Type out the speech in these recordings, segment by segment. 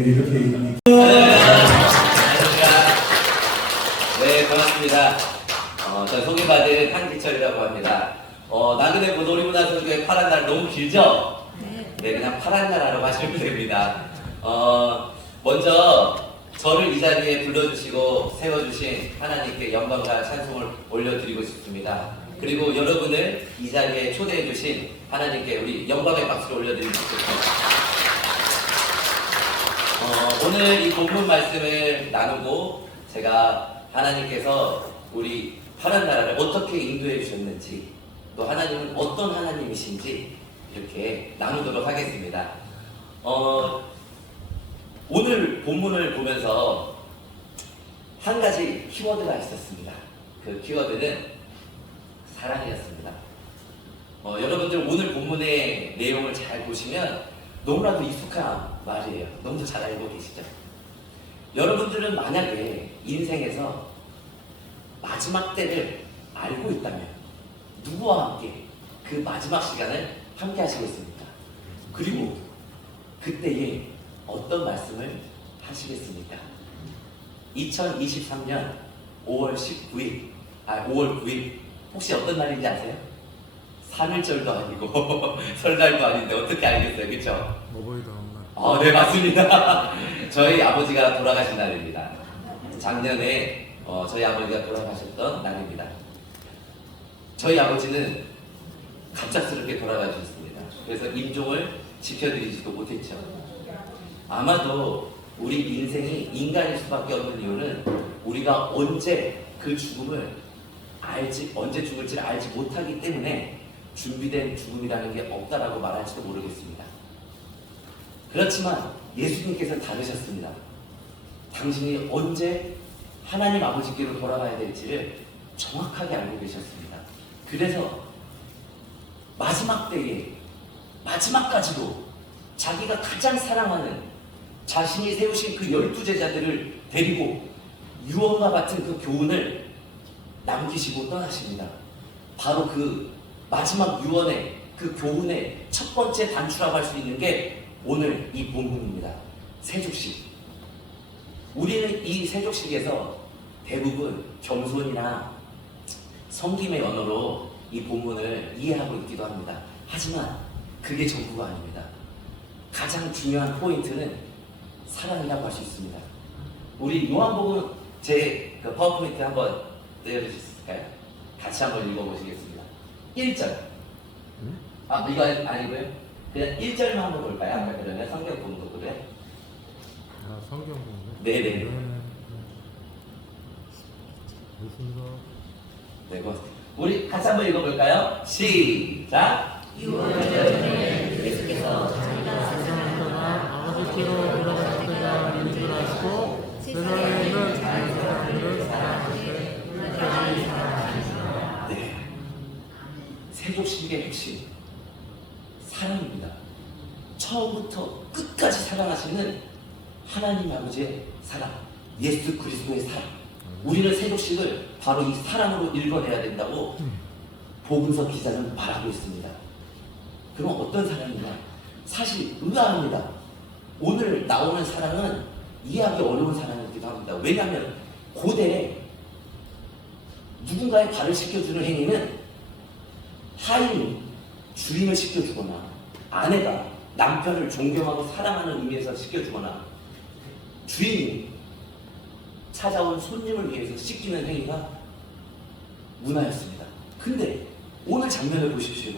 이렇게. 네, 반갑습니다. 저 소개받은 한기철이라고 합니다. 나그네 놀이문화선교회 파란 날 너무 길죠? 네, 그냥 파란 나라로 하시면 됩니다. 먼저 저를 이 자리에 불러주시고 세워주신 하나님께 영광과 찬송을 올려드리고 싶습니다. 그리고 여러분을 이 자리에 초대해주신 하나님께 우리 영광의 박수를 올려드리고 싶습니다. 오늘 이 본문 말씀을 나누고 제가 하나님께서 우리 파란 나라를 어떻게 인도해 주셨는지, 또 하나님은 어떤 하나님이신지 이렇게 나누도록 하겠습니다. 오늘 본문을 보면서 한 가지 키워드가 있었습니다. 그 키워드는 사랑이었습니다. 여러분들 오늘 본문의 내용을 잘 보시면 너무나도 익숙한 말이에요. 너무 잘 알고 계시죠? 여러분들은 만약에 인생에서 마지막 때를 알고 있다면 누구와 함께 그 마지막 시간을 함께 하시겠습니까? 그리고 그때에 어떤 말씀을 하시겠습니까? 2023년 5월 9일 혹시 어떤 날인지 아세요? 3일절도 아니고 설날도 아닌데 어떻게 알겠어요? 그렇죠? 어버이날. 네, 맞습니다. 저희 아버지가 돌아가신 날입니다. 작년에 저희 아버지가 돌아가셨던 날입니다. 저희 아버지는 갑작스럽게 돌아가셨습니다. 그래서 임종을 지켜드리지도 못했죠. 아마도 우리 인생이 인간일 수밖에 없는 이유는 우리가 언제 그 죽음을 언제 죽을지를 알지 못하기 때문에 준비된 죽음이라는 게 없다라고 말할지도 모르겠습니다. 그렇지만 예수님께서는 다르셨습니다. 당신이 언제 하나님 아버지께로 돌아가야 될지를 정확하게 알고 계셨습니다. 그래서 마지막 때에 마지막까지도 자기가 가장 사랑하는 자신이 세우신 그 12제자들을 데리고 유언과 같은 그 교훈을 남기시고 떠나십니다. 바로 그 마지막 유언의 그 교훈의 첫 번째 단추라고 할 수 있는 게 오늘 이 본문입니다. 세족식. 우리는 이 세족식에서 대부분 겸손이나 섬김의 언어로 이 본문을 이해하고 있기도 합니다. 하지만 그게 전부가 아닙니다. 가장 중요한 포인트는 사랑이라고 할 수 있습니다. 우리 요한복음 제 파워포인트 한번 떼어주실 수 있을까요? 같이 한번 읽어보시겠습니다. 1절. 이거 아니고요. 그냥 1절만 한번 볼까요? 아까 그러면 성경 본도 그래? 성경 보면. 네네. 무슨 거? 네, 우리 같이 한번 읽어볼까요? 시작. 예수께서 자기가 아버지께로 돌아가실 때가 이른 줄 아시고 세상에는 다른 사람들을 사랑하시되 끝까지 사랑하시니라. 네. 세족식의 핵심 사랑입니다. 처음부터 끝까지 사랑하시는 하나님 아버지의 사랑, 예수 그리스도의 사랑. 우리는 세족식을 바로 이 사랑으로 읽어내야 된다고 복음서 기자는 말하고 있습니다. 그럼 어떤 사랑이냐? 사실 의아합니다. 오늘 나오는 사랑은 이해하기 어려운 사랑이기도 합니다. 왜냐하면 고대에 누군가의 발을 씻겨주는 행위는 하인이 주인을 씻겨주거나 아내가 남편을 존경하고 사랑하는 의미에서 씻겨주거나 주인이 찾아온 손님을 위해서 씻기는 행위가 문화였습니다. 근데 오늘 장면을 보십시오.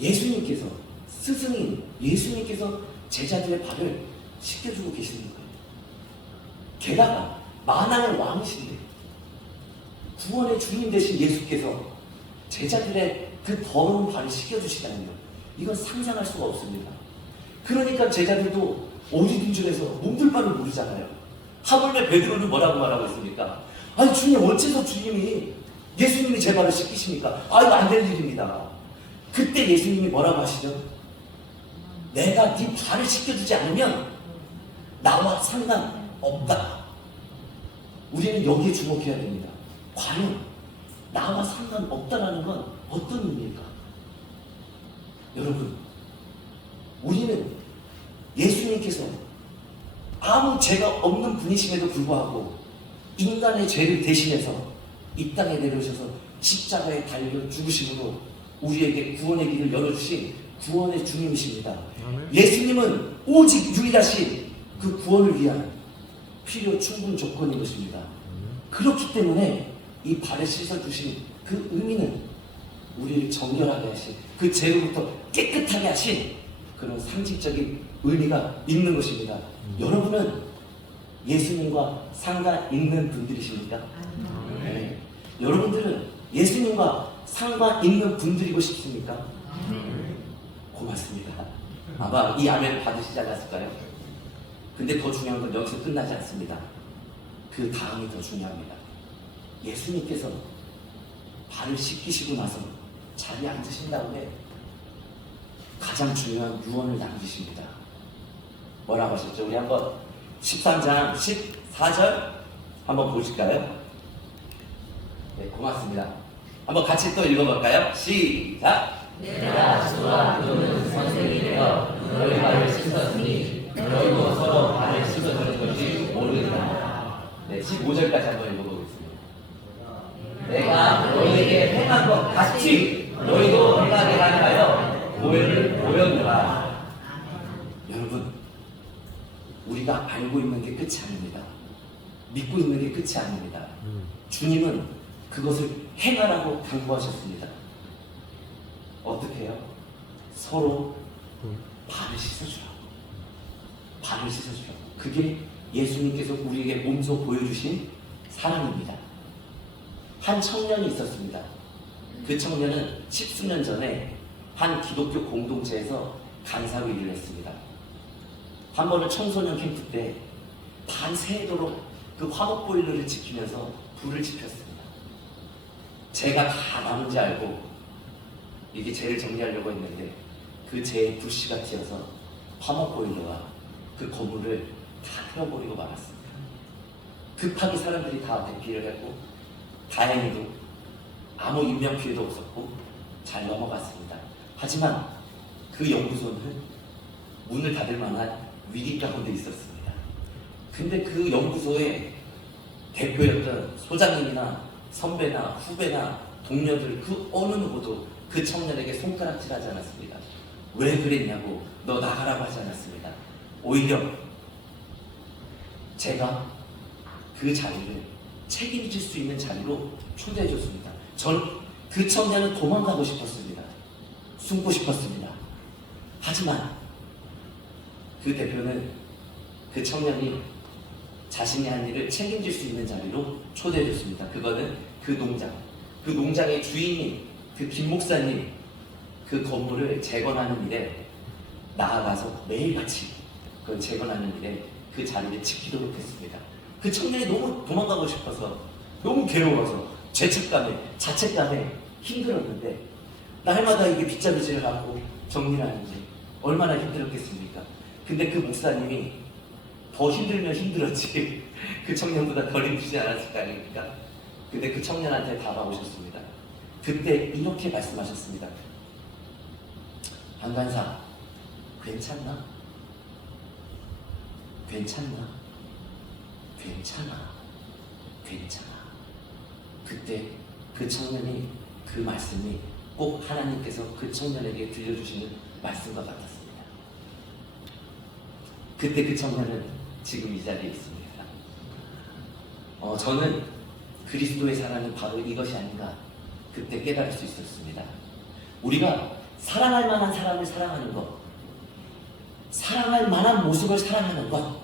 예수님께서 스승인 예수님께서 제자들의 발을 씻겨주고 계시는 거예요. 게다가 만왕의 왕이신데 구원의 주님 되신 예수께서 제자들의 그 더러운 발을 씻겨주시다니요. 이건 상상할 수가 없습니다. 그러니까 제자들도 어리둥절해서 몸둘 바를 모르잖아요. 하물며 베드로는 뭐라고 말하고 있습니까? 아니 주님 어째서 예수님이 제 발을 씻기십니까? 이거 안 될 일입니다. 그때 예수님이 뭐라고 하시죠? 내가 네 발을 씻겨주지 않으면 나와 상관없다. 우리는 여기에 주목해야 됩니다. 과연 나와 상관없다라는 건 어떤 의미일까? 여러분, 우리는 예수님께서 아무 죄가 없는 분이심에도 불구하고 인간의 죄를 대신해서 이 땅에 내려오셔서 십자가에 달려 죽으심으로 우리에게 구원의 길을 열어주신 구원의 주님이십니다. 아멘. 예수님은 오직 유일하신 그 구원을 위한 필요 충분 조건인 것입니다. 그렇기 때문에 이 발을 씻어주신 그 의미는 우리를 정결하게 하신, 그 죄로부터 깨끗하게 하신 그런 상징적인 의미가 있는 것입니다. 여러분은 예수님과 상관 있는 분들이십니까? 네. 여러분들은 예수님과 상관 있는 분들이고 싶습니까? 고맙습니다. 아마 이 아멘을 받으시지 않았을까요? 근데 더 중요한 건 여기서 끝나지 않습니다. 그 다음이 더 중요합니다. 예수님께서 발을 씻기시고 나서 자리에 앉으신 다음에 가장 중요한 유언을 남기십니다. 뭐라고 하셨죠? 우리 한번 13장 14절 한번 보실까요? 네, 고맙습니다. 한번 같이 또 읽어볼까요? 시작! 내가 주와 너는 선생이 되어 너희 발을 씻었으니 너희도 서로 발을 씻어주는 것이 모르리라. 네, 15절까지 한번 읽어보겠습니다. 내가 너희에게 행한 것 같이 너희도 행하게 하여 보혈을 보였노라. 여러분, 우리가 알고 있는 게 끝이 아닙니다. 믿고 있는 게 끝이 아닙니다. 주님은 그것을 행하라고 당부하셨습니다. 어떻게 해요? 서로 발을 씻어주라고. 발을 씻어주라고. 그게 예수님께서 우리에게 몸소 보여주신 사랑입니다. 한 청년이 있었습니다. 그 청년은 10수년 전에 한 기독교 공동체에서 간사로 일을 했습니다. 한 번은 청소년 캠프 때 밤새도록 그 화목 보일러를 지키면서 불을 지폈습니다. 죄가 다 남은지 알고 이게 죄를 정리하려고 했는데 그 죄에 불씨가 튀어서 화목 보일러가 그 건물을 다 태워버리고 말았습니다. 급하게 사람들이 다 대피를 했고 다행히도 아무 인명피해도 없었고 잘 넘어갔습니다. 하지만 그 연구소는 문을 닫을 만한 위기 가운데 있었습니다. 근데 그 연구소의 대표였던 소장님이나 선배나 후배나 동료들 그 어느 누구도 그 청년에게 손가락질하지 않았습니다. 왜 그랬냐고, 너 나가라고 하지 않았습니다. 오히려 제가 그 자리를 책임질 수 있는 자리로 초대해 줬습니다. 저는 그 청년은 도망가고 싶었습니다. 숨고 싶었습니다. 하지만 그 대표는 그 청년이 자신이 한 일을 책임질 수 있는 자리로 초대해 줬습니다. 그거는 그 농장의 주인인 그 김 목사님 그 건물을 재건하는 일에 나아가서 매일같이 그 재건하는 일에 그 자리를 지키도록 했습니다. 그 청년이 너무 도망가고 싶어서, 너무 괴로워서, 죄책감에, 자책감에 힘들었는데 날마다 이게 빗자루질을 하고 정리를 하는지 얼마나 힘들었겠습니까? 근데 그 목사님이 더 힘들면 힘들었지 그 청년보다 덜 힘들지 않았을 거 아닙니까? 근데 그 청년한테 다가오셨습니다. 그때 이렇게 말씀하셨습니다. 안간사, 괜찮나? 괜찮나? 괜찮아. 괜찮아. 그때 그 청년이 그 말씀이 꼭 하나님께서 그 청년에게 들려주시는 말씀과 같았습니다. 그때 그 청년은 지금 이 자리에 있습니다. 저는 그리스도의 사랑이 바로 이것이 아닌가 그때 깨달을 수 있었습니다. 우리가 사랑할 만한 사람을 사랑하는 것, 사랑할 만한 모습을 사랑하는 것,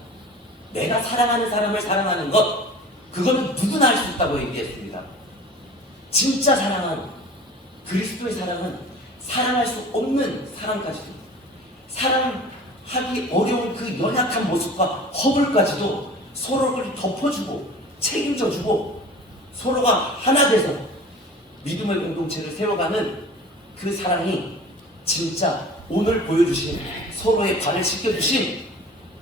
내가 사랑하는 사람을 사랑하는 것, 그거는 누구나 할 수 있다고 얘기했습니다. 진짜 사랑은, 그리스도의 사랑은 사랑할 수 없는 사랑까지도, 사랑하기 어려운 그 연약한 모습과 허물까지도 서로를 덮어주고 책임져주고 서로가 하나 돼서 믿음의 공동체를 세워가는 그 사랑이 진짜 오늘 보여주신 서로의 발을 씻겨주신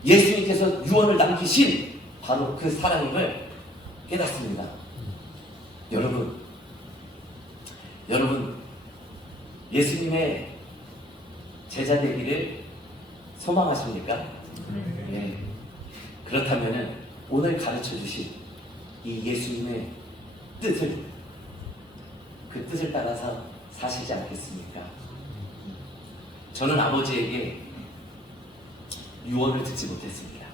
예수님께서 유언을 남기신 바로 그 사랑임을 깨닫습니다. 여러분 예수님의 제자 되기를 소망하십니까? 네. 그렇다면 오늘 가르쳐 주신 이 예수님의 뜻을, 그 뜻을 따라서 사시지 않겠습니까? 저는 아버지에게 유언을 듣지 못했습니다.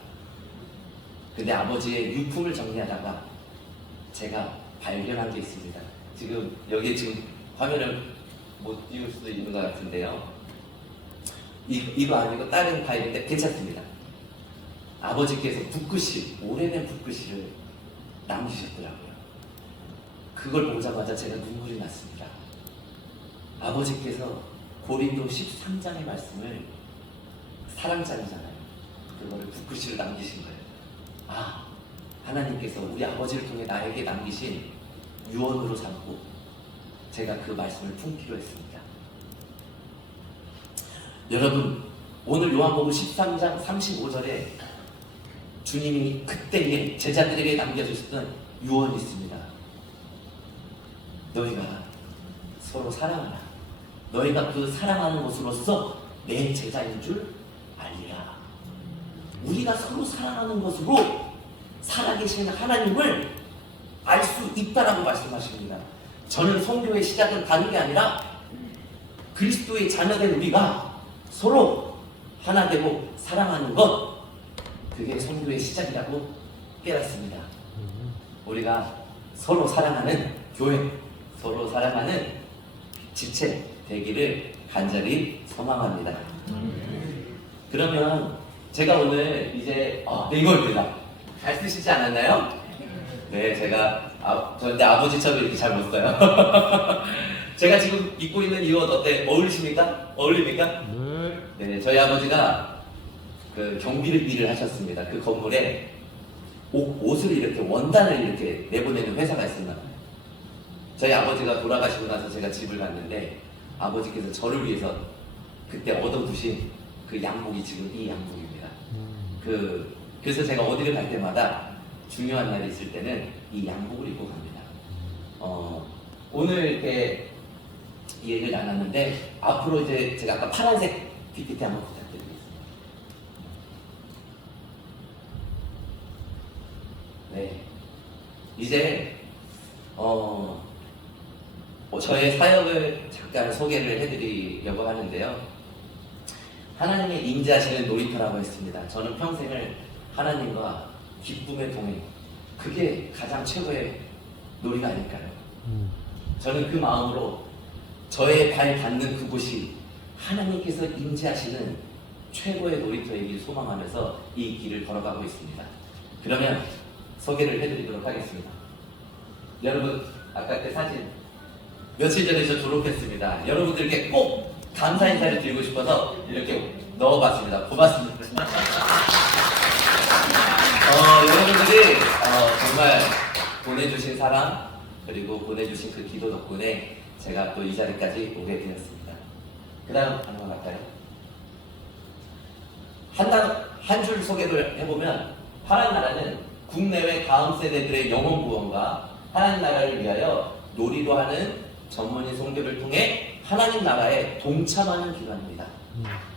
근데 아버지의 유품을 정리하다가 제가 발견한 게 있습니다. 지금 여기 지금 화면을 못 띄울 수도 있는 것 같은데요. 이거 아니고 다른 파일인데 괜찮습니다. 아버지께서 붓글씨, 오래된 붓글씨를 남기셨더라고요. 그걸 보자마자 제가 눈물이 났습니다. 아버지께서 고린도 13장의 말씀을 사랑장이잖아요. 그거를 붓글씨로 남기신 거예요. 아, 하나님께서 우리 아버지를 통해 나에게 남기신 유언으로 삼고 제가 그 말씀을 품기로 했습니다. 여러분, 오늘 요한복음 13장 35절에 주님이 그때에 제자들에게 남겨주셨던 유언이 있습니다. 너희가 서로 사랑하라. 너희가 그 사랑하는 것으로서 내 제자인 줄 알리라. 우리가 서로 사랑하는 것으로 살아계신 하나님을 알 수 있다라고 말씀하십니다. 저는 선교의 시작은 다른 게 아니라 그리스도의 자녀된 우리가 서로 하나 되고 사랑하는 것, 그게 선교의 시작이라고 깨닫습니다. 우리가 서로 사랑하는 교회, 서로 사랑하는 지체 되기를 간절히 소망합니다. 그러면 제가 오늘 이제 이겁니다. 잘 쓰시지 않았나요? 네, 제가 근데 아버지처럼 이렇게 잘 못 써요. 제가 지금 입고 있는 이 옷 어때? 어울리십니까? 어울립니까? 네, 저희 아버지가 그 경비를 일을 하셨습니다. 그 건물에 옷을 이렇게 원단을 이렇게 내보내는 회사가 있었나 봐요. 저희 아버지가 돌아가시고 나서 제가 집을 갔는데 아버지께서 저를 위해서 그때 얻어두신 그 양복이 지금 이 양복입니다. 그래서 제가 어디를 갈 때마다 중요한 날이 있을 때는 이 양복을 입고 갑니다. 오늘 이렇게 이 얘기를 나눴는데 앞으로 이제 제가 아까 파란색 PPT 한번 부탁드리겠습니다. 네, 이제 저의 사역을 잠깐 소개를 해드리려고 하는데요. 하나님의 임재하시는 놀이터라고 했습니다. 저는 평생을 하나님과 기쁨의 동행, 그게 가장 최고의 놀이가 아닐까요? 저는 그 마음으로 저의 발 닿는 그곳이 하나님께서 임재하시는 최고의 놀이터이길 소망하면서 이 길을 걸어가고 있습니다. 그러면 소개를 해드리도록 하겠습니다. 여러분, 아까 그 사진 며칠 전에 저 졸업했습니다. 여러분들께 꼭 감사 인사를 드리고 싶어서 이렇게 넣어봤습니다. 고맙습니다. 여러분들이 정말 보내주신 사랑, 그리고 보내주신 그 기도 덕분에 제가 또 이 자리까지 오게 되었습니다. 그 다음 하나만 갈까요? 한 줄 소개를 해보면, 파란 나라는 국내외 다음 세대들의 영혼 구원과 하나님 나라를 위하여 놀이로 하는 전문인 선교를 통해 하나님 나라에 동참하는 기관입니다.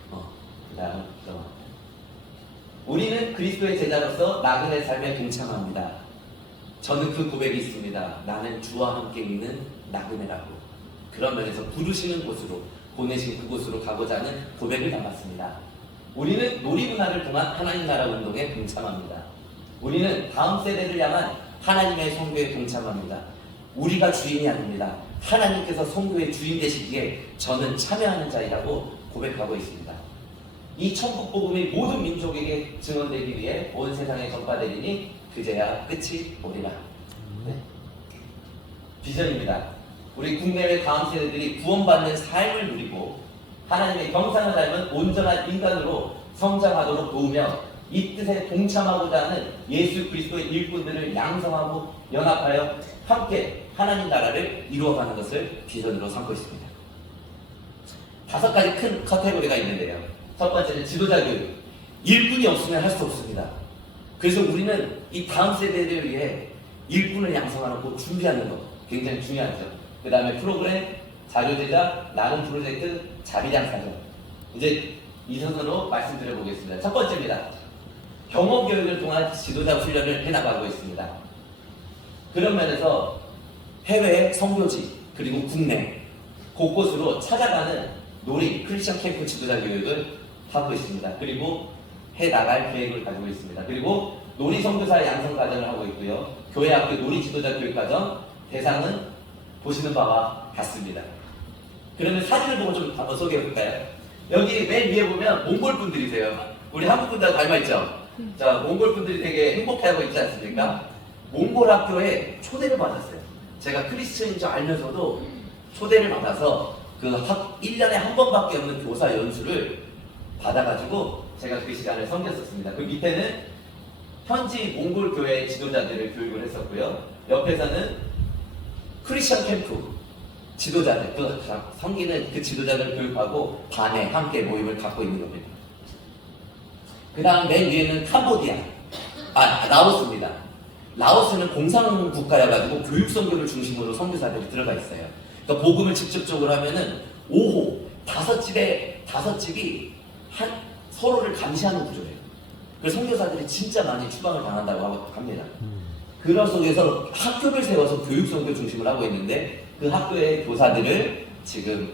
그 다음 우리는 그리스도의 제자로서 나그네 삶에 동참합니다. 저는 그 고백이 있습니다. 나는 주와 함께 있는 나그네라고. 그런 면에서 부르시는 곳으로, 보내신 그곳으로 가고자 하는 고백을 담았습니다. 우리는 놀이 문화를 통한 하나님 나라 운동에 동참합니다. 우리는 다음 세대를 향한 하나님의 선교에 동참합니다. 우리가 주인이 아닙니다. 하나님께서 선교의 주인 되시기에 저는 참여하는 자이라고 고백하고 있습니다. 이 천국 복음이 모든 민족에게 증언되기 위해 온 세상에 전파되리니 그제야 끝이 오리라. 네. 비전입니다. 우리 국내외 다음 세대들이 구원받는 삶을 누리고 하나님의 형상을 닮은 온전한 인간으로 성장하도록 도우며 이 뜻에 동참하고자 하는 예수 그리스도의 일꾼들을 양성하고 연합하여 함께 하나님 나라를 이루어가는 것을 비전으로 삼고 있습니다. 5가지 큰 카테고리가 있는데요. 첫 번째는 지도자 교육. 일꾼이 없으면 할 수 없습니다. 그래서 우리는 이 다음 세대를 위해 일꾼을 양성하고 준비하는 것 굉장히 중요하죠. 그 다음에 프로그램, 자료 제작, 나눔 프로젝트, 자비량 사정. 이제 이 순서로 말씀드려 보겠습니다. 첫 번째입니다. 경험 교육을 통한 지도자 훈련을 해나가고 있습니다. 그런 면에서 해외 선교지 그리고 국내 곳곳으로 찾아가는 놀이 크리스천 캠프 지도자 교육을 하고 있습니다. 그리고 해나갈 계획을 가지고 있습니다. 그리고 놀이 선교사 양성 과정을 하고 있고요. 교회 학교 놀이 지도자 교육 과정 대상은 보시는 바와 같습니다. 그러면 사진을 보고 좀 한번 소개해 볼까요? 여기 맨 위에 보면 몽골 분들이세요. 우리 한국 분들하고 닮아있죠? 자, 몽골 분들이 되게 행복해하고 있지 않습니까? 몽골 학교에 초대를 받았어요. 제가 크리스천인 줄 알면서도 초대를 받아서 그 1년에 한 번밖에 없는 교사 연수를 받아가지고 제가 그 시간을 섬겼었습니다. 그 밑에는 현지 몽골 교회 지도자들을 교육을 했었고요. 옆에서는 크리스천 캠프 지도자들, 그 섬기는 그 지도자들을 교육하고 반에 함께 모임을 갖고 있는 겁니다. 그 다음 맨 위에는 캄보디아, 라오스입니다. 라오스는 공산국가여가지고 교육선교를 중심으로 선교사들이 들어가 있어요. 그러니까 복음을 직접적으로 하면은 5호, 5집이 서로를 감시하는 구조예요. 그래서 선교사들이 진짜 많이 추방을 당한다고 합니다. 그런 속에서 학교를 세워서 교육선교 중심을 하고 있는데 그 학교의 교사들을 지금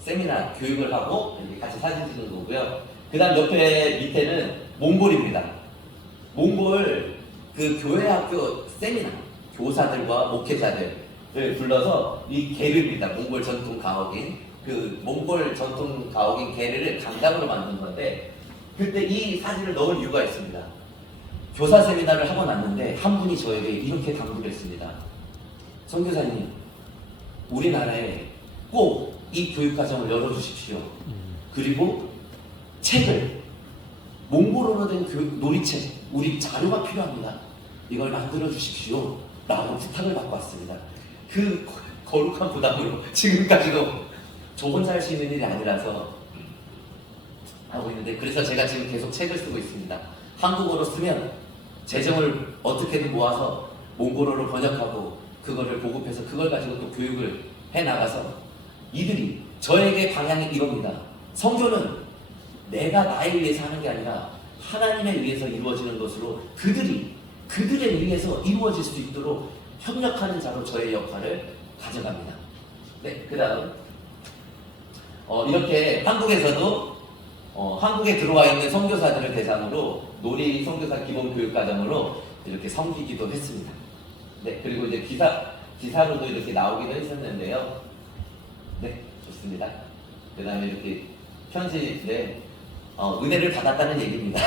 세미나 교육을 하고 이렇게 같이 사진 찍는 거고요. 그 다음 옆에 밑에는 몽골입니다. 몽골 그 교회 학교 세미나 교사들과 목회자들을 불러서 이 게르입니다. 몽골 전통 가옥인 그 몽골 전통 가옥인 게르를 강당으로 만든 건데 그때 이 사진을 넣을 이유가 있습니다. 교사 세미나를 하고 났는데 한 분이 저에게 이렇게 당부를 했습니다. 선교사님, 우리나라에 꼭 이 교육과정을 열어주십시오. 그리고 책을 몽골어로 된 놀이책, 우리 자료가 필요합니다. 이걸 만들어 주십시오. 라고 부탁을 받고 왔습니다. 그 거룩한 부담으로 지금까지도 저 혼자 할 수 있는 일이 아니라서 하고 있는데 그래서 제가 지금 계속 책을 쓰고 있습니다. 한국어로 쓰면 재정을 어떻게든 모아서 몽골어로 번역하고 그거를 보급해서 그걸 가지고 또 교육을 해나가서 이들이 저에게 방향이 이겁니다. 성교는 내가 나에 위해서 하는 게 아니라 하나님에 위해서 이루어지는 것으로 그들에 의해서 이루어질 수 있도록 협력하는 자로 저의 역할을 가져갑니다. 네, 그 다음 이렇게 한국에서도 한국에 들어와 있는 선교사들을 대상으로 놀이 선교사 기본 교육 과정으로 이렇게 섬기기도 했습니다. 네, 그리고 이제 기사로도 이렇게 나오기도 했었는데요. 네, 좋습니다. 그 다음에 이렇게 편지에 은혜를 받았다는 얘기입니다.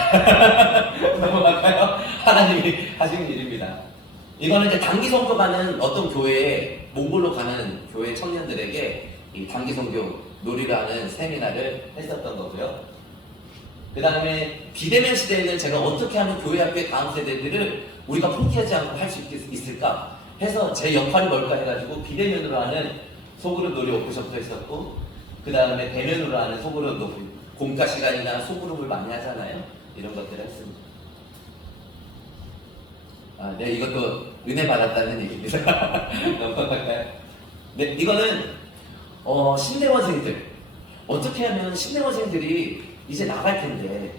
넘어갈까요? 하나님이 하시는 일입니다. 이거는 이제 단기 선교가는 어떤 교회에 몽골로 가는 교회 청년들에게 이 단기 선교 놀이를 하는 세미나를 했었던 거고요. 그 다음에 비대면 시대에는 제가 어떻게 하면 교회 학교의 다음 세대들을 우리가 포기하지 않고 할 수 있을까 해서 제 역할이 뭘까 해가지고 비대면으로 하는 소그룹 놀이 워크숍도 했었고 그 다음에 대면으로 하는 소그룹 놀이 공과 시간이나 소그룹을 많이 하잖아요. 이런 것들을 했습니다. 네, 이것도 은혜 받았다는 얘기입니다. 넘어갈까요? 네, 이거는 신대원생들 어떻게 하면 신대원생들이 이제 나갈 텐데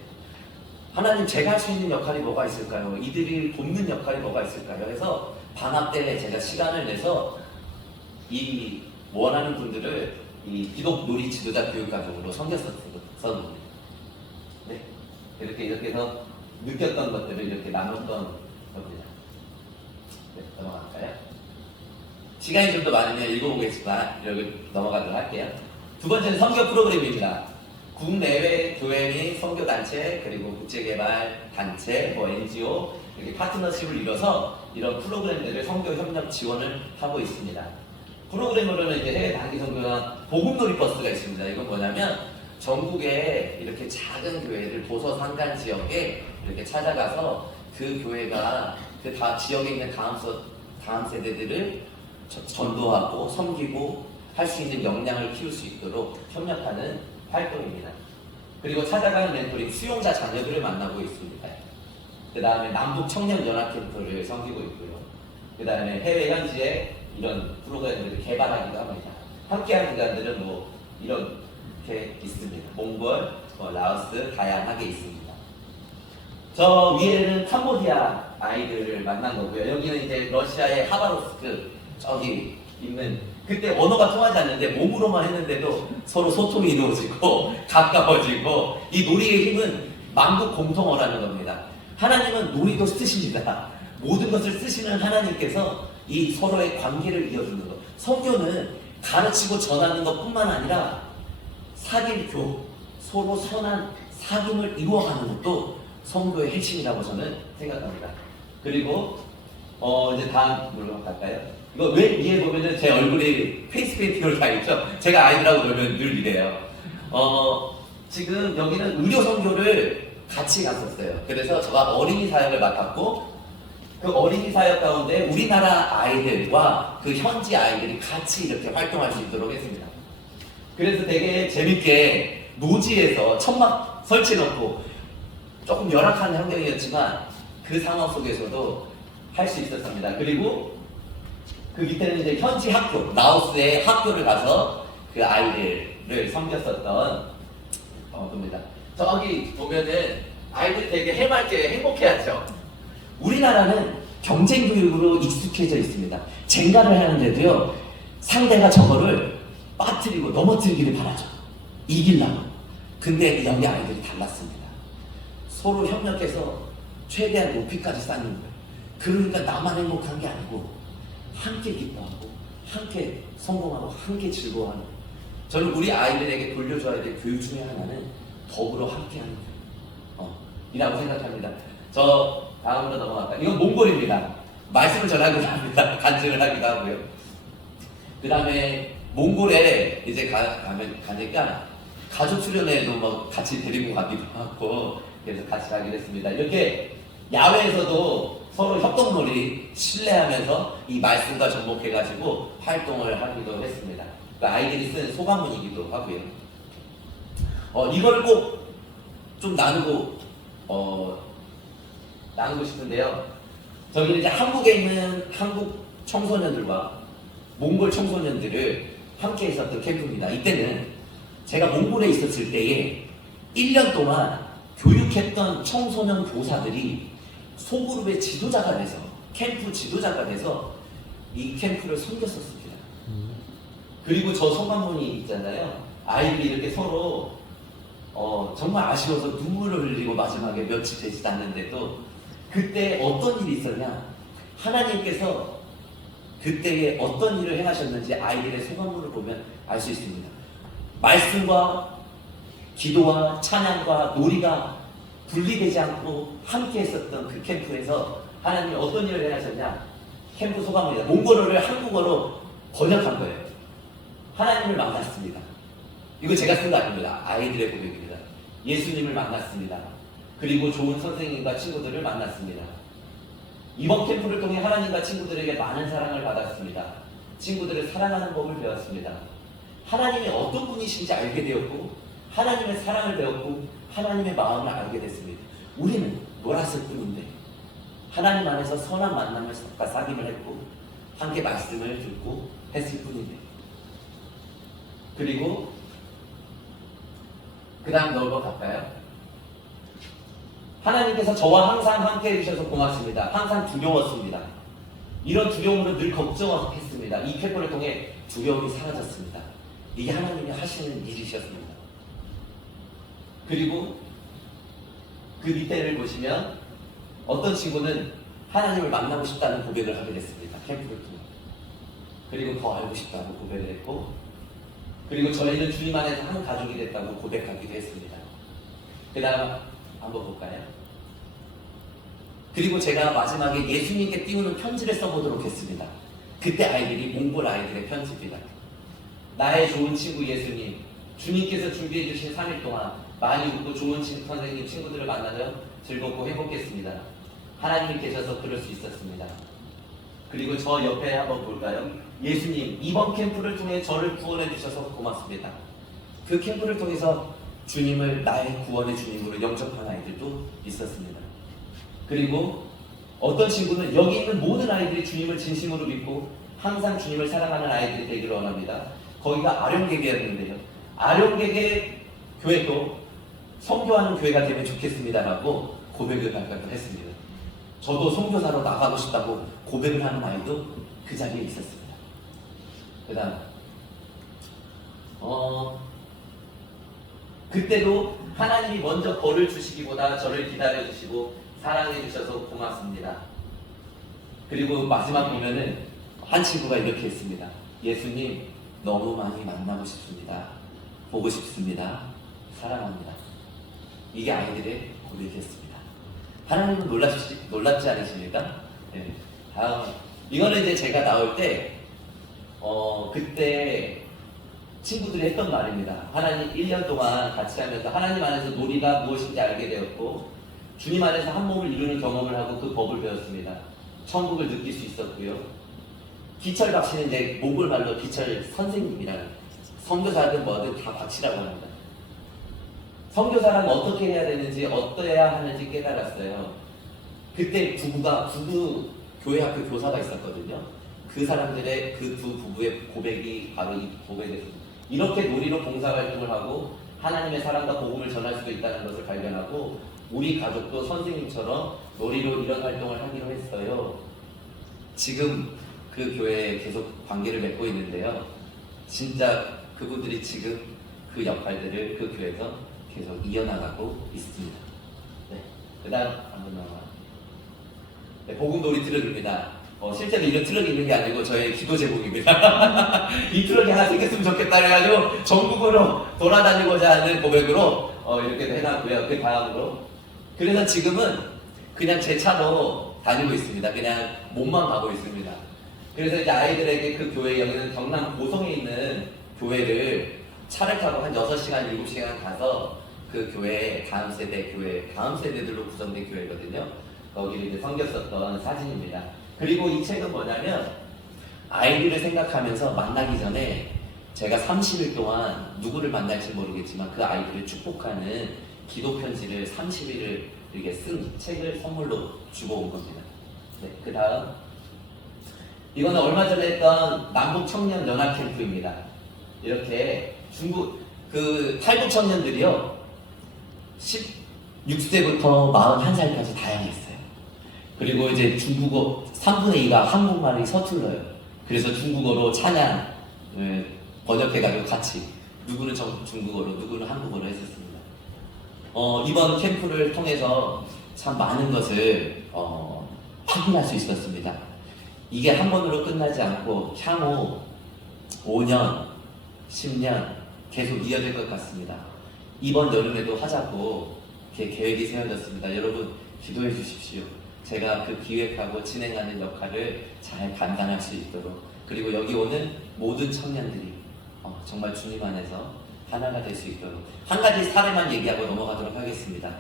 하나님 제가 할 수 있는 역할이 뭐가 있을까요? 이들이 돕는 역할이 뭐가 있을까요? 해서 방학 때 제가 시간을 내서 이 원하는 분들을 이 기독 놀이 지도자 교육 과정으로 섬겼었습니다. 네, 이렇게 해서 느꼈던 것들을 이렇게 나눴던 겁니다. 네, 넘어갈까요? 시간이 좀 더 많으면 읽어보겠지만 여기 넘어가도록 할게요. 두 번째는 선교 프로그램입니다. 국내외 교회 및 선교단체 그리고 국제개발단체, NGO 이렇게 파트너십을 이뤄서 이런 프로그램들을 선교 협력 지원을 하고 있습니다. 프로그램으로는 이제 해외 단기 선교나 복음놀이 버스가 있습니다. 이건 뭐냐면 전국에 이렇게 작은 교회들 도서 산간 지역에 이렇게 찾아가서 그 교회가 그 지역에 있는 다음 세대들을 전도하고 섬기고 할 수 있는 역량을 키울 수 있도록 협력하는 활동입니다. 그리고 찾아가는 멘토링 수용자 자녀들을 만나고 있습니다. 그 다음에 남북 청년 연합 캠프를 섬기고 있고요. 그 다음에 해외 현지에 이런 프로그램들을 개발하기도 합니다. 함께하는 기관들은 뭐 이렇게 있습니다. 몽골, 라오스 다양하게 있습니다. 저 위에는 캄보디아 아이들을 만난 거고요. 여기는 이제 러시아의 하바롭스크 저기 있는, 그때 언어가 통하지 않는데 몸으로만 했는데도 서로 소통이 이루어지고 가까워지고, 이 놀이의 힘은 만국 공통어라는 겁니다. 하나님은 놀이도 쓰십니다. 모든 것을 쓰시는 하나님께서 이 서로의 관계를 이어주는 것. 성교는 가르치고 전하는 것뿐만 아니라 사귐교, 서로 선한 사귐을 이루어가는 것도 성교의 핵심이라고 저는 생각합니다. 그리고 이제 다음 물건 갈까요? 이거 맨 위에 보면은 제 얼굴이 페이스 페인팅으로 다 있죠? 제가 아이들하고 놀면 늘 이래요. 지금 여기는 의료 선교를 같이 갔었어요. 그래서 제가 어린이 사역을 맡았고, 그 어린이 사역 가운데 우리나라 아이들과 그 현지 아이들이 같이 이렇게 활동할 수 있도록 했습니다. 그래서 되게 재밌게 노지에서 천막 설치해놓고 조금 열악한 환경이었지만 그 상황 속에서도 할 수 있었습니다. 그리고 그 밑에는 이제 현지 학교, 라오스의 학교를 가서 그 아이들을 섬겼었던 겁니다. 저기 보면은 아이들 되게 해맑게 행복해하죠. 우리나라는 경쟁 교육으로 익숙해져 있습니다. 젠가를 하는데도요, 상대가 저거를 빠뜨리고 넘어뜨리기를 바라죠. 이기려고. 근데 여기 아이들이 달랐습니다. 서로 협력해서 최대한 높이까지 쌓는 거예요. 그러니까 나만 행복한 게 아니고 함께 기뻐하고 함께 성공하고 함께 즐거워하는 거예요. 저는 우리 아이들에게 돌려줘야 될 교육 중에 하나는 더불어 함께하는 거예요. 이라고 생각합니다. 저 다음으로 넘어갈까요? 이건 몽골입니다. 말씀을 전하기도 합니다. 간증을 하기도 하고요. 그 다음에 몽골에 이제 가니까 가족 수련회에도 뭐 같이 데리고 가기도 하고, 그래서 같이 가기로 했습니다. 이렇게 야외에서도 서로 협동놀이 신뢰하면서 이 말씀과 접목해가지고 활동을 하기도 했습니다. 그 아이들이 쓴 소감문이기도 하고요. 이걸 꼭 좀 나누고 싶은데요. 저기는 이제 한국에 있는 한국 청소년들과 몽골 청소년들을 함께 했었던 캠프입니다. 이때는 제가 몽골에 있었을 때에 1년 동안 교육했던 청소년 교사들이 소그룹의 지도자가 돼서, 캠프 지도자가 돼서 이 캠프를 섬겼었습니다. 그리고 저 소감문이 있잖아요. 아이들이 이렇게 서로 정말 아쉬워서 눈물을 흘리고 마지막에 며칠 되지 않는데도 그때 어떤 일이 있었냐, 하나님께서 그때에 어떤 일을 행하셨는지 아이들의 소감문을 보면 알 수 있습니다. 말씀과 기도와 찬양과 놀이가 분리되지 않고 함께 했었던 그 캠프에서 하나님이 어떤 일을 행하셨냐, 캠프 소감문입니다. 몽골어를 한국어로 번역한 거예요. 하나님을 만났습니다. 이거 제가 쓴 거 아닙니다. 아이들의 고백입니다. 예수님을 만났습니다. 그리고 좋은 선생님과 친구들을 만났습니다. 이번 캠프를 통해 하나님과 친구들에게 많은 사랑을 받았습니다. 친구들을 사랑하는 법을 배웠습니다. 하나님이 어떤 분이신지 알게 되었고, 하나님의 사랑을 배웠고, 하나님의 마음을 알게 됐습니다. 우리는 놀았을 뿐인데 하나님 안에서 선한 만남을 사귐을 했고 함께 말씀을 듣고 했을 뿐인데. 그리고 그 다음 넘어갈까요? 하나님께서 저와 항상 함께 해주셔서 고맙습니다. 항상 두려웠습니다. 이런 두려움으로 늘 걱정했습니다. 이 캠프를 통해 두려움이 사라졌습니다. 이게 하나님이 하시는 일이셨습니다. 그리고 그 밑에를 보시면 어떤 친구는 하나님을 만나고 싶다는 고백을 하게 됐습니다. 캠프를 통해. 그리고 더 알고 싶다고 고백을 했고, 그리고 저희는 주님 안에서 한 가족이 됐다고 고백하기도 했습니다. 그 다음 한번 볼까요? 그리고 제가 마지막에 예수님께 띄우는 편지를 써보도록 했습니다. 그때 아이들이 몽골 아이들의 편지입니다. 나의 좋은 친구 예수님, 주님께서 준비해 주신 3일 동안 많이 웃고 좋은 선생님, 친구들을 만나며 즐겁고 행복했습니다. 하나님이 계셔서 그럴 수 있었습니다. 그리고 저 옆에 한번 볼까요? 예수님, 이번 캠프를 통해 저를 구원해 주셔서 고맙습니다. 그 캠프를 통해서 주님을 나의 구원의 주님으로 영접한 아이들도 있었습니다. 그리고 어떤 친구는 여기 있는 모든 아이들이 주님을 진심으로 믿고 항상 주님을 사랑하는 아이들이 되기를 원합니다. 거기가 아령객이었는데요. 아령객의 교회도 선교하는 교회가 되면 좋겠습니다라고 고백을 발표를 했습니다. 저도 선교사로 나가고 싶다고 고백을 하는 아이도 그 자리에 있었습니다. 그 다음 그때도 하나님이 먼저 벌을 주시기보다 저를 기다려 주시고 사랑해 주셔서 고맙습니다. 그리고 마지막 보면은 한 친구가 이렇게 했습니다. 예수님 너무 많이 만나고 싶습니다. 보고 싶습니다. 사랑합니다. 이게 아이들의 고백이었습니다. 하나님은 놀랍지 않으십니까? 네. 다음 이거는 이제 제가 나올 때 그때 친구들이 했던 말입니다. 하나님 1년 동안 같이 하면서 하나님 안에서 놀이가 무엇인지 알게 되었고 주님 안에서 한 몸을 이루는 경험을 하고 그 법을 배웠습니다. 천국을 느낄 수 있었고요. 기철 박씨는 이제 목을 말로 기철 선생님이라는 선교사든 뭐든 다 박씨라고 합니다. 선교사란 어떻게 해야 되는지 어떠해야 하는지 깨달았어요. 그때 부부 교회 학교 교사가 있었거든요. 그 사람들의 그 두 부부의 고백이 바로 이 고백이었습니다. 이렇게 놀이로 봉사활동을 하고 하나님의 사랑과 복음을 전할 수도 있다는 것을 발견하고 우리 가족도 선생님처럼 놀이로 이런 활동을 하기로 했어요. 지금 그 교회에 계속 관계를 맺고 있는데요. 진짜 그분들이 지금 그 역할들을 그 교회에서 계속 이어나가고 있습니다. 네. 그 다음 한번 나와. 네, 복음놀이 트럭입니다. 실제로 이런 트럭이 있는 게 아니고 저의 기도 제목입니다. 이 트럭이 하나 생겼으면 좋겠다 해가지고 전국으로 돌아다니고자 하는 고백으로 이렇게 해놨고요. 그 다음으로 그래서 지금은 그냥 제 차로 다니고 있습니다. 그냥 몸만 가고 있습니다. 그래서 이제 아이들에게 그 교회 여기는 경남 고성에 있는 교회를 차를 타고 한 6시간, 7시간 가서 그 교회 다음 세대들로 구성된 교회거든요. 거기를 이제 섬겼었던 사진입니다. 그리고 이 책은 뭐냐면 아이들을 생각하면서 만나기 전에 제가 30일 동안 누구를 만날지 모르겠지만 그 아이들을 축복하는 기도 편지를 30일을 이렇게 쓴 책을 선물로 주고 온 겁니다. 네, 그 다음 이거는 얼마 전에 했던 남북 청년 연합 캠프입니다. 이렇게 중국 그 탈북 청년들이요 16세부터 41살까지 다양했어요. 그리고 이제 중국어 3분의 2가 한국말이 서툴러요. 그래서 중국어로 찬양 번역해가지고 같이 누구는 중국어로 누구는 한국어로 했었습니다. 이번 캠프를 통해서 참 많은 것을 확인할 수 있었습니다. 이게 한 번으로 끝나지 않고 향후 5년, 10년 계속 이어질 것 같습니다. 이번 여름에도 하자고 이렇게 계획이 세워졌습니다. 여러분 기도해 주십시오. 제가 그 기획하고 진행하는 역할을 잘 감당할 수 있도록 그리고 여기 오는 모든 청년들이 정말 주님 안에서 하나가 될 수 있도록 한 가지 사례만 얘기하고 넘어가도록 하겠습니다.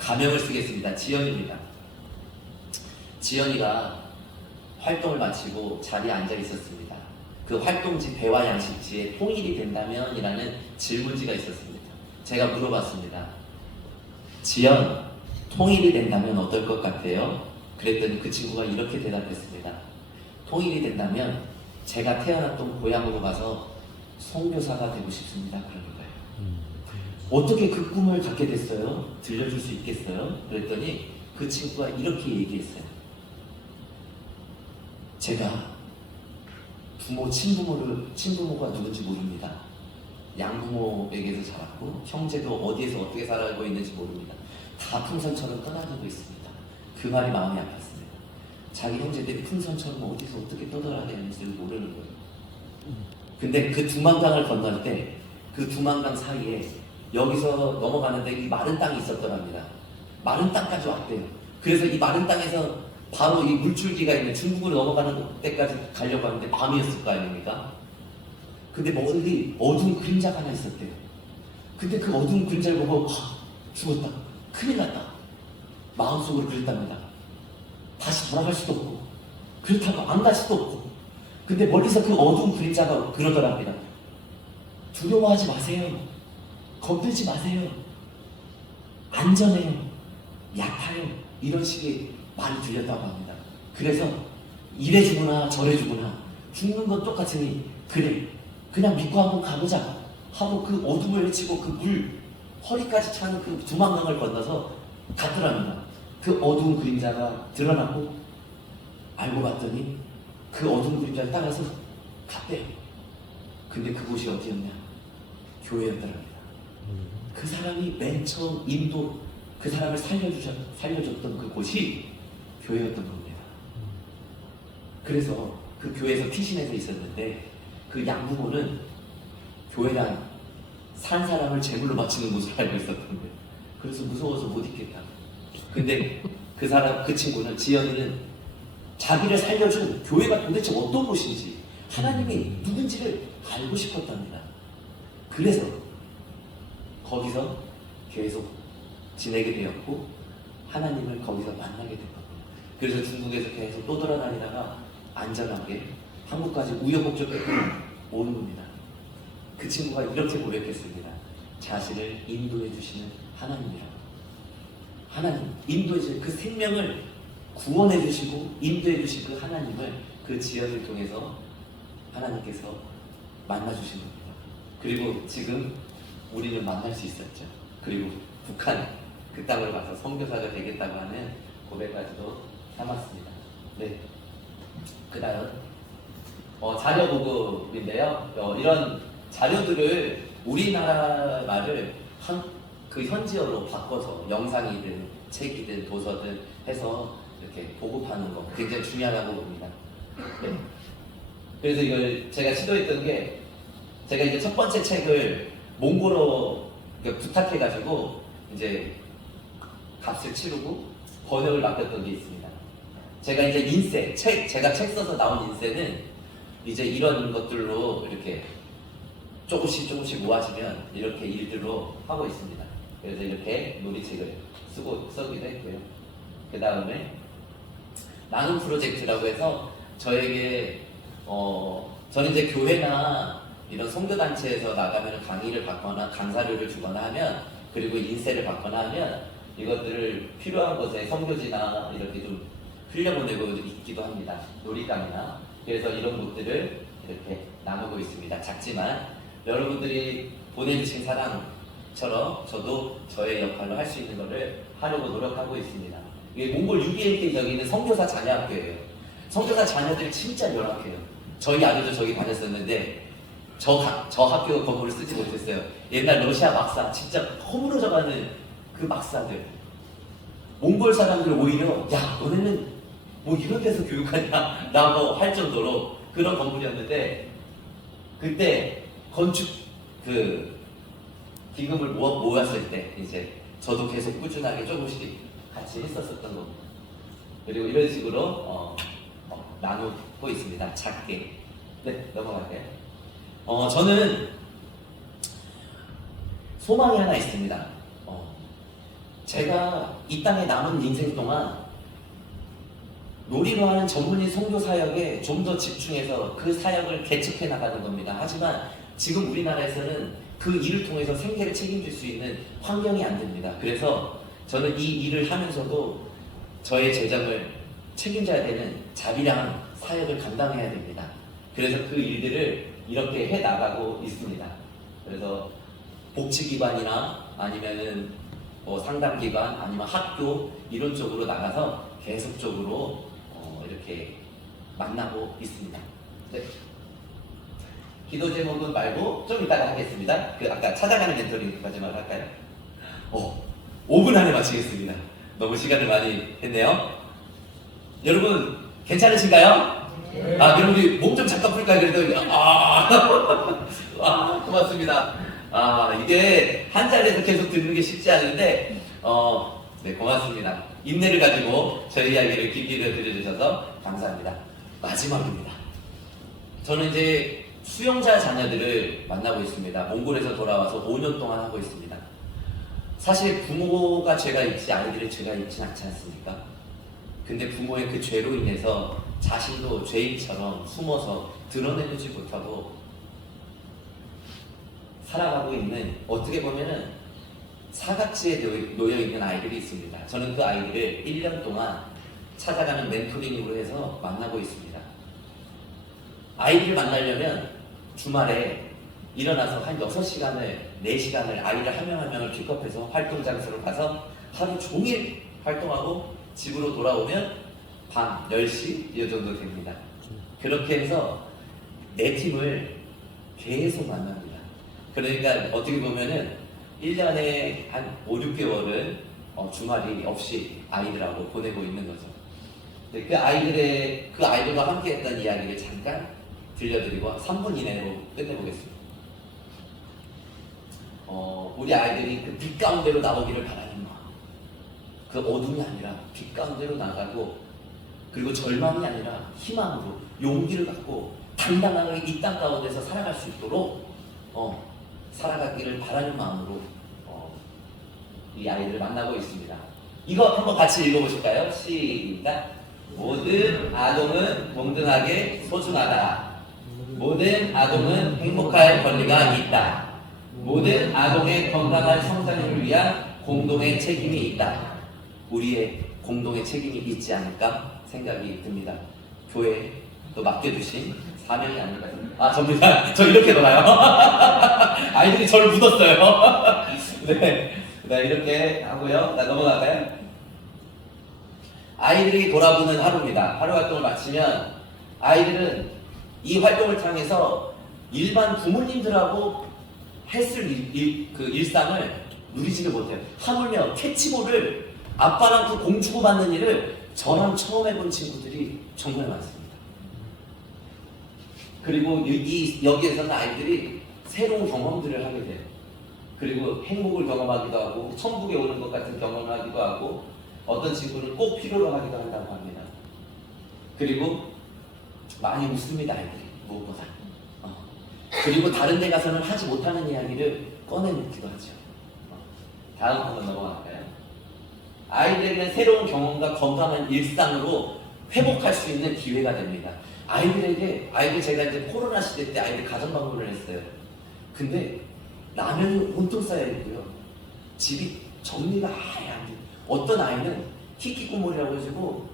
가명을 쓰겠습니다. 지연입니다. 지연이가 활동을 마치고 자리에 앉아 있었습니다. 그 활동지 배와 양식지에 통일이 된다면 이라는 질문지가 있었습니다. 제가 물어봤습니다. 지연, 통일이 된다면 어떨 것 같아요? 그랬더니 그 친구가 이렇게 대답했습니다. 통일이 된다면 제가 태어났던 고향으로 가서 선교사가 되고 싶습니다. 그러는 거예요. 어떻게 그 꿈을 갖게 됐어요? 들려줄 수 있겠어요? 그랬더니 그 친구가 이렇게 얘기했어요. 제가 친부모가 누군지 모릅니다. 양부모에게서 자랐고 형제도 어디에서 어떻게 살아가고 있는지 모릅니다. 다 풍선처럼 떠다니고 있습니다. 그 말이 마음이 아팠습니다. 자기 형제들이 풍선처럼 어디서 어떻게 떠돌아다니는지 모르는 거예요. 근데 그 두만강을 건널 때 그 두만강 사이에 여기서 넘어가는데 이 마른 땅이 있었더랍니다. 마른 땅까지 왔대요. 그래서 이 마른 땅에서 바로 이 물줄기가 있는 중국으로 넘어가는 데까지 가려고 하는데 밤이었을 거 아닙니까? 근데 멀리 어두운 그림자가 하나 있었대요. 근데 그 어두운 그림자를 보고 죽었다. 큰일 났다. 마음속으로 그랬답니다. 다시 돌아갈 수도 없고 그렇다고 안 갈 수도 없고 근데 멀리서 그 어두운 그림자가 그러더랍니다. 두려워하지 마세요. 겁들지 마세요. 안전해요. 약해요. 이런 식의 말이 들렸다고 합니다. 그래서 이래 주구나 저래 주구나 죽는 건 똑같으니 그래 그냥 믿고 한번 가보자 하고 그 어둠을 헤치고 그 물 허리까지 차는 그 두만강을 건너서 갔더랍니다. 그 어두운 그림자가 드러나고 알고 봤더니 그 어두운 그림자를 따라서 갔대요. 근데 그곳이 어디였냐? 교회였더랍니다. 그 사람이 맨 처음 인도 그 사람을 살려줬던 그곳이 교회였던 겁니다. 그래서 그 교회에서 피신해서 있었는데 그 양부모는 교회랑 산 사람을 제물로 바치는 곳을 알고 있었던 거예요. 그래서 무서워서 못 있겠다. 근데 그 친구는, 지연이는 자기를 살려준 교회가 도대체 어떤 곳인지, 하나님이 누군지를 알고 싶었답니다. 그래서 거기서 계속 지내게 되었고 하나님을 거기서 만나게 된 겁니다. 그래서 중국에서 계속 또 돌아다니다가 안전하게 한국까지 우여곡절 끝에 오는 겁니다. 그 친구가 이렇게 고백했습니다. 자신을 인도해 주시는 하나님이라고. 하나님, 인도해 주신 그 생명을 구원해 주시고 인도해 주신 그 하나님을 그 지연을 통해서 하나님께서 만나 주신 겁니다. 그리고 지금 우리는 만날 수 있었죠. 그리고 북한 그 땅을 가서 선교사가 되겠다고 하는 고백까지도 삼았습니다. 네. 그 다음 자료 보급인데요. 이런 자료들을 우리나라 말을 그 현지어로 바꿔서 영상이든 책이든 도서든 해서 이렇게 보급하는 거 굉장히 중요하다고 봅니다. 네. 그래서 이걸 제가 시도했던 게, 제가 이제 첫 번째 책을 몽고로 부탁해가지고 이제 값을 치르고 번역을 맡겼던 게 있습니다. 제가 이제 인쇄, 제가 책 써서 나온 인쇄는 이제 이런 것들로 이렇게 조금씩 모아지면 이렇게 일들로 하고 있습니다. 그래서 이렇게 놀이책을 쓰기도 했고요. 그 다음에 나눔 프로젝트라고 해서 저에게 저는 이제 교회나 이런 선교단체에서 나가면 강의를 받거나 강사료를 주거나 하면, 그리고 인쇄를 받거나 하면 이것들을 필요한 곳에 선교지나 이렇게 좀 흘려보내고 있기도 합니다. 놀이감이나. 그래서 이런 곳들을 이렇게 나누고 있습니다. 작지만 여러분들이 보내주신 사랑처럼 저도 저의 역할로 할 수 있는 것을 하려고 노력하고 있습니다. 이게 몽골 6.21때 여기는 선교사 자녀학교예요. 선교사 자녀들이 진짜 열악해요. 저희 아들도 저기 다녔었는데 저 학교 건물을 쓰지 못했어요. 옛날 러시아 막사, 진짜 허물어져가는 그 막사들. 몽골 사람들 오히려 야 너네는 뭐 이런 데서 교육하냐 라고 할 정도로 그런 건물이었는데, 그때 건축 기금을 모았을 때 이제 저도 계속 꾸준하게 조금씩 같이 했었었던 겁니다. 그리고 이런 식으로 나누고 있습니다. 작게. 네, 넘어갈게요. 저는 소망이 하나 있습니다. 제가 이 땅에 남은 인생 동안 놀이로 하는 전문인 선교 사역에 좀 더 집중해서 그 사역을 개척해 나가는 겁니다. 하지만 지금 우리나라에서는 그 일을 통해서 생계를 책임질 수 있는 환경이 안 됩니다. 그래서 저는 이 일을 하면서도 저의 재정을 책임져야 되는 자비랑 사역을 감당해야 됩니다. 그래서 그 일들을 이렇게 해 나가고 있습니다. 그래서 복지기관이나 아니면은 상담기관 아니면 학교 이런 쪽으로 나가서 계속적으로 이렇게 만나고 있습니다. 네. 기도 제목은 말고 좀 이따가 하겠습니다. 아까 찾아가는 멘토링 마지막으로 할까요? 5분 안에 마치겠습니다. 너무 시간을 많이 했네요. 여러분 괜찮으신가요? 네. 그럼 우리 몸 좀 잠깐 풀까요? 그래도 고맙습니다. 이게 한 자리에서 계속 듣는 게 쉽지 않은데 네, 고맙습니다. 인내를 가지고 저희 이야기를 깊이 들어주셔서 감사합니다. 마지막입니다. 저는 이제 수용자 자녀들을 만나고 있습니다. 몽골에서 돌아와서 5년 동안 하고 있습니다. 사실 부모가 죄가 있지 아이들의 죄가 있지 않지 않습니까? 근데 부모의 그 죄로 인해서 자신도 죄인처럼 숨어서 드러내지 못하고 살아가고 있는, 어떻게 보면은 사각지에 놓여 있는 아이들이 있습니다. 저는 그 아이들을 1년 동안 찾아가는 멘토링으로 해서 만나고 있습니다. 아이들을 만나려면 주말에 일어나서 한 6시간을, 4시간을 아이를 한 명 한 명을 픽업해서 활동 장소로 가서 하루 종일 활동하고 집으로 돌아오면 밤 10시 이 정도 됩니다. 그렇게 해서 네 팀을 계속 만납니다. 그러니까 어떻게 보면은 1년에 한 5, 6개월을 주말이 없이 아이들하고 보내고 있는 거죠. 네, 그 아이들과 함께 했던 이야기를 잠깐 들려드리고 3분 이내로 끝내보겠습니다. 우리 아이들이 그 빛 가운데로 나오기를 바라는 마음, 그 어둠이 아니라 빛 가운데로 나가고, 그리고 절망이 아니라 희망으로 용기를 갖고 당당하게 이 땅 가운데서 살아갈 수 있도록 살아가기를 바라는 마음으로 이 아이들을 만나고 있습니다. 이거 한번 같이 읽어보실까요? 시작. 모든 아동은 동등하게 소중하다. 모든 아동은 행복할 권리가 있다. 모든 아동의 건강한 성장을 위한 공동의 책임이 있다. 우리의 공동의 책임이 있지 않을까 생각이 듭니다. 교회에 또 맡겨주신 사명이 아닐까. 접니다. 저 이렇게 놀아요. 아이들이 저를 묻었어요. 네, 이렇게 하고요. 넘어갈까요? 아이들이 돌아보는 하루입니다. 하루 활동을 마치면 아이들은 이 활동을 통해서 일반 부모님들하고 했을 그 일상을 누리지를 못해요. 하물며 캐치볼을 아빠랑 그 공 주고받는 일을 저랑 처음 해본 친구들이 정말 많습니다. 그리고 여기에서는 아이들이 새로운 경험들을 하게 돼요. 그리고 행복을 경험하기도 하고 천국에 오는 것 같은 경험을 하기도 하고, 어떤 친구는 꼭 필요로 하기도 한다고 합니다. 그리고 많이 웃습니다, 아이들이 무엇보다. 그리고 다른 데 가서는 하지 못하는 이야기를 꺼내놓기도 하죠. 다음 한번 넘어갈까요? 아이들에게는 새로운 경험과 건강한 일상으로 회복할 수 있는 기회가 됩니다. 아이들 제가 이제 코로나 시대 때 아이들 가정 방문을 했어요. 근데 라면이 온통 쌓여 있고요. 집이 정리가 아예 안 돼요. 어떤 아이는 히키코모리라고 해가지고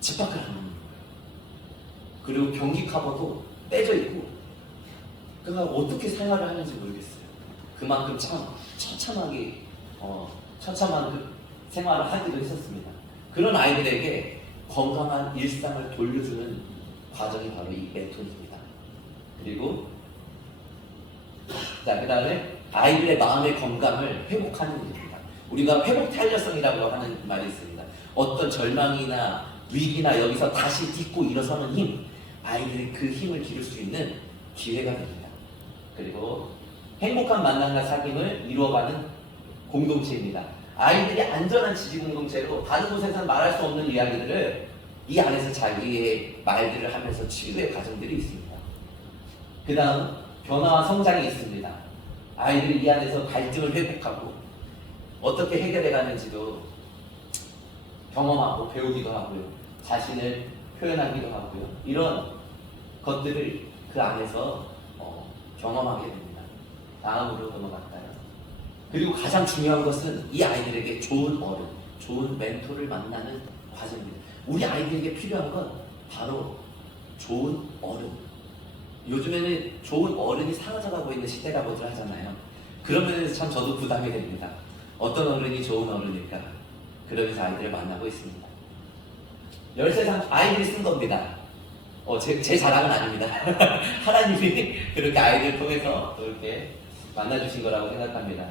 집 밖을 안 나오는 거예요. 그리고 변기 카버도 떼져 있고, 그러니까 어떻게 생활을 하는지 모르겠어요. 그만큼 참 처참하게 처참한 그 생활을 하기도 했었습니다. 그런 아이들에게 건강한 일상을 돌려주는 과정이 바로 이 메토드입니다. 그리고 그 다음에 아이들의 마음의 건강을 회복하는 일입니다. 우리가 회복 탄력성이라고 하는 말이 있습니다. 어떤 절망이나 위기나 여기서 다시 딛고 일어서는 힘, 아이들이 그 힘을 기를 수 있는 기회가 됩니다. 그리고 행복한 만남과 사귐을 이루어가는 공동체입니다. 아이들이 안전한 지지 공동체로 다른 곳에서는 말할 수 없는 이야기들을 이 안에서 자기의 말들을 하면서 치유의 과정들이 있습니다. 그 다음 변화와 성장이 있습니다. 아이들이 이 안에서 갈등을 회복하고 어떻게 해결해 가는지도 경험하고 배우기도 하고요. 자신을 표현하기도 하고요. 이런 것들을 그 안에서 경험하게 됩니다. 다음으로 넘어갈까요? 그리고 가장 중요한 것은 이 아이들에게 좋은 어른, 좋은 멘토를 만나는 과정입니다. 우리 아이들에게 필요한 건 바로 좋은 어른. 요즘에는 좋은 어른이 사라져가고 있는 시대라고들 하잖아요. 그러면 참 저도 부담이 됩니다. 어떤 어른이 좋은 어른일까? 그러면서 아이들을 만나고 있습니다. 13살 아이들이 쓴 겁니다. 제 자랑은 아닙니다. 하나님이 그렇게 아이들을 통해서 이렇게 만나주신 거라고 생각합니다.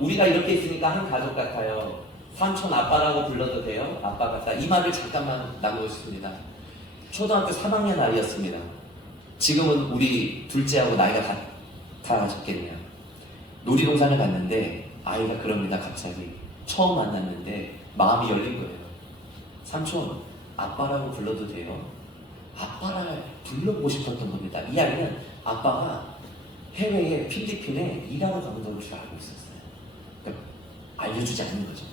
우리가 이렇게 있으니까 한 가족 같아요. 삼촌 아빠라고 불러도 돼요? 아빠 같다. 이 말을 잠깐만 나누고 싶습니다. 초등학교 3학년 아이였습니다. 지금은 우리 둘째하고 나이가 같아졌겠네요. 놀이동산을 갔는데 아이가 그럽니다. 갑자기 처음 만났는데 마음이 열린 거예요. 삼촌 아빠라고 불러도 돼요? 아빠를 불러보고 싶었던 겁니다. 이 아이는 아빠가 해외에 필리핀에 일하러 가는 줄 알고 있었어요. 그러니까 알려주지 않는 거죠.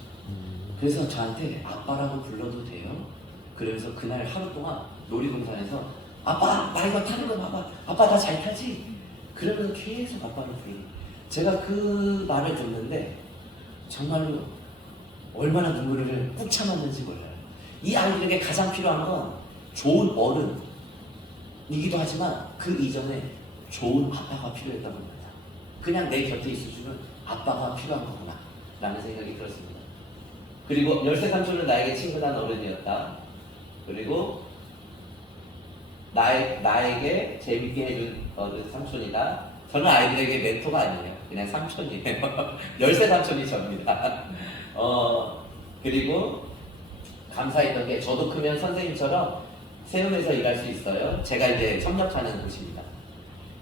그래서 저한테 아빠라고 불러도 돼요? 그러면서 그날 하루 동안 놀이동산에서 아빠 나 이거 타는 거 봐봐. 아빠 나 잘 타지? 그러면서 계속 아빠를 부르는. 제가 그 말을 듣는데 정말로 얼마나 눈물을 꾹 참았는지 몰라요. 이 아이들에게 가장 필요한 건 좋은 어른이기도 하지만 그 이전에 좋은 아빠가 필요했다고 합니다. 그냥 내 곁에 있어주는 아빠가 필요한 거구나 라는 생각이 들었습니다. 그리고 열세 삼촌은 나에게 친근한 어른이었다. 그리고 나에게 재밌게 해준 어른 삼촌이다. 저는 아이들에게 멘토가 아니에요. 그냥 삼촌이에요. 열세 삼촌이 접니다. 그리고 감사했던 게 저도 크면 선생님처럼 세움에서 일할 수 있어요. 제가 이제 협력하는 곳입니다.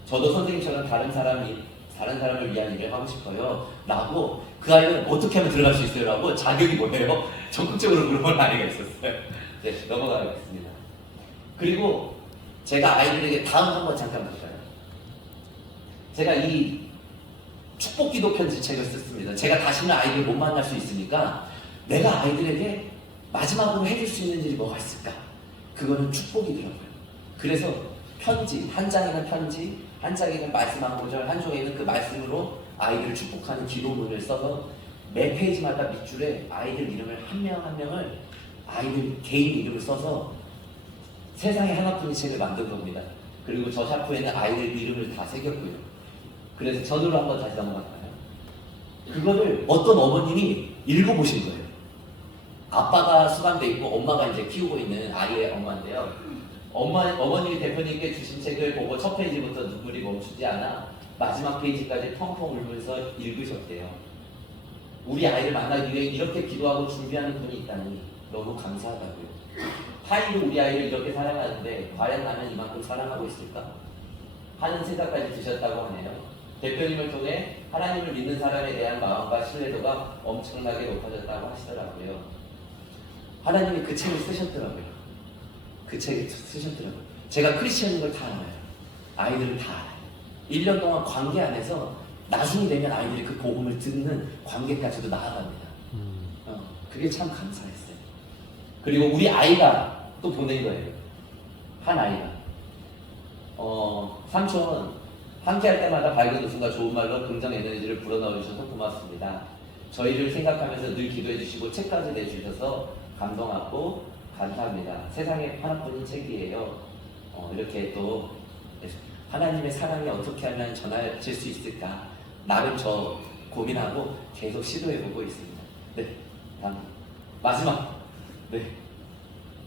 저도 선생님처럼 다른 사람을 위한 일을 하고 싶어요. 라고 그 아이는 어떻게 하면 들어갈 수 있어요? 라고 자격이 뭐예요? 적극적으로 물어보는 아이가 있었어요. 네, 넘어가겠습니다. 그리고 제가 아이들에게 다음 한번 잠깐 볼까요? 제가 이 축복기도 편지책을 썼습니다. 제가 다시는 아이들 못 만날 수 있으니까 내가 아이들에게 마지막으로 해줄 수 있는 일이 뭐가 있을까? 그거는 축복이더라고요. 그래서 편지, 한 장에는 편지, 한 장에는 말씀 한 구절, 한 종에는 그 말씀으로 아이들을 축복하는 기도문을 써서 매 페이지마다 밑줄에 아이들 이름을 한 명 한 명을 아이들 개인 이름을 써서 세상에 하나뿐인 책을 만든 겁니다. 그리고 저 샤프에는 아이들 이름을 다 새겼고요. 그래서 전으로 한번 다시 넘어갈까요? 그거를 어떤 어머님이 읽어보신 거예요. 아빠가 수감돼 있고 엄마가 이제 키우고 있는 아이의 엄마인데요. 어머님이 대표님께 주신 책을 보고 첫 페이지부터 눈물이 멈추지 않아 마지막 페이지까지 펑펑 울면서 읽으셨대요. 우리 아이를 만나기 위해 이렇게 기도하고 준비하는 분이 있다니 너무 감사하다고요. 하인도 우리 아이를 이렇게 사랑하는데 과연 나는 이만큼 사랑하고 있을까? 하는 생각까지 드셨다고 하네요. 대표님을 통해 하나님을 믿는 사람에 대한 마음과 신뢰도가 엄청나게 높아졌다고 하시더라고요. 하나님이 그 책을 쓰셨더라고요. 그 책을 쓰셨더라고요. 제가 크리스천인 걸 다 알아요. 아이들은 다 알아요. 1년 동안 관계 안에서 나중이 되면 아이들이 그 복음을 듣는 관계까지도 나아갑니다. 그게 참 감사했어요. 그리고 우리 아이가 또 보낸 거예요. 한 아이가. 삼촌 함께 할 때마다 밝은 웃음과 좋은 말로 긍정 에너지를 불어넣어 주셔서 고맙습니다. 저희를 생각하면서 늘 기도해 주시고 책까지 내주셔서 감동하고 감사합니다. 세상에 하나뿐인 책이에요. 이렇게 또 하나님의 사랑이 어떻게 하면 전해질 수 있을까? 나름 저 고민하고 계속 시도해보고 있습니다. 네, 다음 마지막. 네,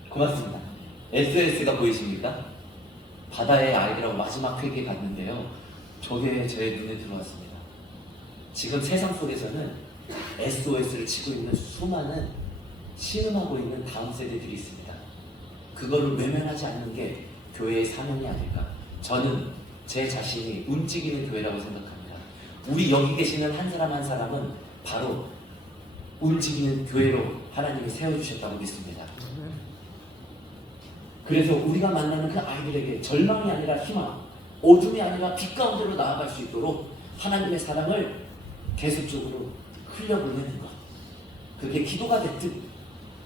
고맙습니다. SOS가 보이십니까? 바다의 아이들하고 마지막 회개 갔는데요. 저게 제 눈에 들어왔습니다. 지금 세상 속에서는 SOS를 치고 있는 수많은 신음하고 있는 다음 세대들이 있습니다. 그거를 외면하지 않는 게 교회의 사명이 아닐까. 저는 제 자신이 움직이는 교회라고 생각합니다. 우리 여기 계시는 한 사람 한 사람은 바로 움직이는 교회로 하나님이 세워주셨다고 믿습니다. 그래서 우리가 만나는 그 아이들에게 절망이 아니라 희망, 어둠이 아니라 빛 가운데로 나아갈 수 있도록 하나님의 사랑을 계속적으로 흘려보내는 것. 그게 기도가 됐든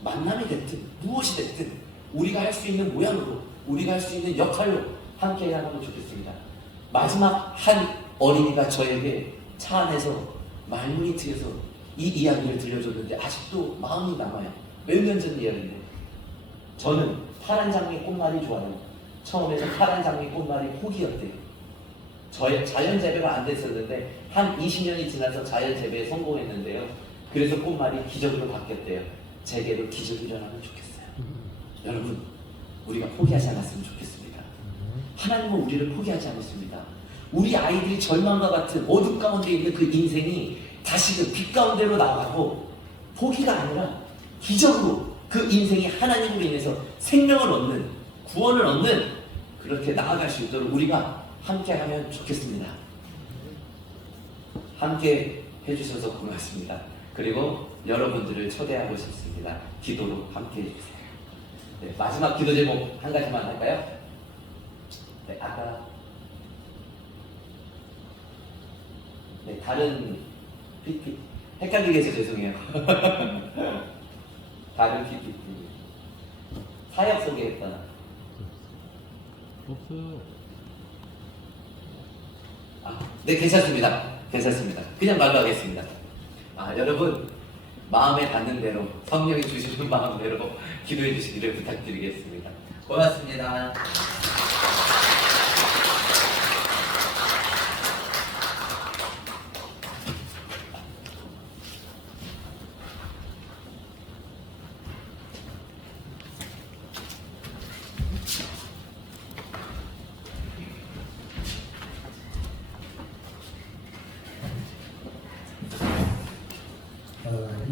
만남이 됐든 무엇이 됐든 우리가 할 수 있는 모양으로, 우리가 할 수 있는 역할로 함께 해야하면 좋겠습니다. 마지막 한 어린이가 저에게 차 안에서 말미트에서 이 이야기를 들려줬는데 아직도 마음이 남아요. 몇 년 전 이야기인데 저는 파란 장미 꽃말이 좋아요. 처음에는 파란 장미 꽃말이 호기였대요. 저의 자연 재배가 안 됐었는데 한 20년이 지나서 자연 재배에 성공했는데요. 그래서 꽃말이 기적으로 바뀌었대요. 제게도 기적이 일어나면 좋겠어요. 여러분, 우리가 포기하지 않았으면 좋겠습니다. 하나님은 우리를 포기하지 않았습니다. 우리 아이들이 절망과 같은 어둠 가운데 있는 그 인생이 다시금 빛 가운데로 나가고 포기가 아니라 기적으로 그 인생이 하나님으로 인해서 생명을 얻는, 구원을 얻는 그렇게 나아갈 수 있도록 우리가 함께 하면 좋겠습니다. 함께 해주셔서 고맙습니다. 그리고 여러분들을 초대하고 싶습니다. 기도로 함께 해주세요. 네, 마지막 기도 제목 한 가지만 할까요? 네, 네, 다른 PPT 헷갈리게 해서 죄송해요. 다른 PPT 사역 소개했던 없어요. 네, 괜찮습니다. 괜찮습니다. 그냥 말로 하겠습니다. 여러분 마음에 닿는 대로 성령이 주시는 마음대로 기도해 주시기를 부탁드리겠습니다. 고맙습니다.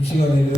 이 시간에는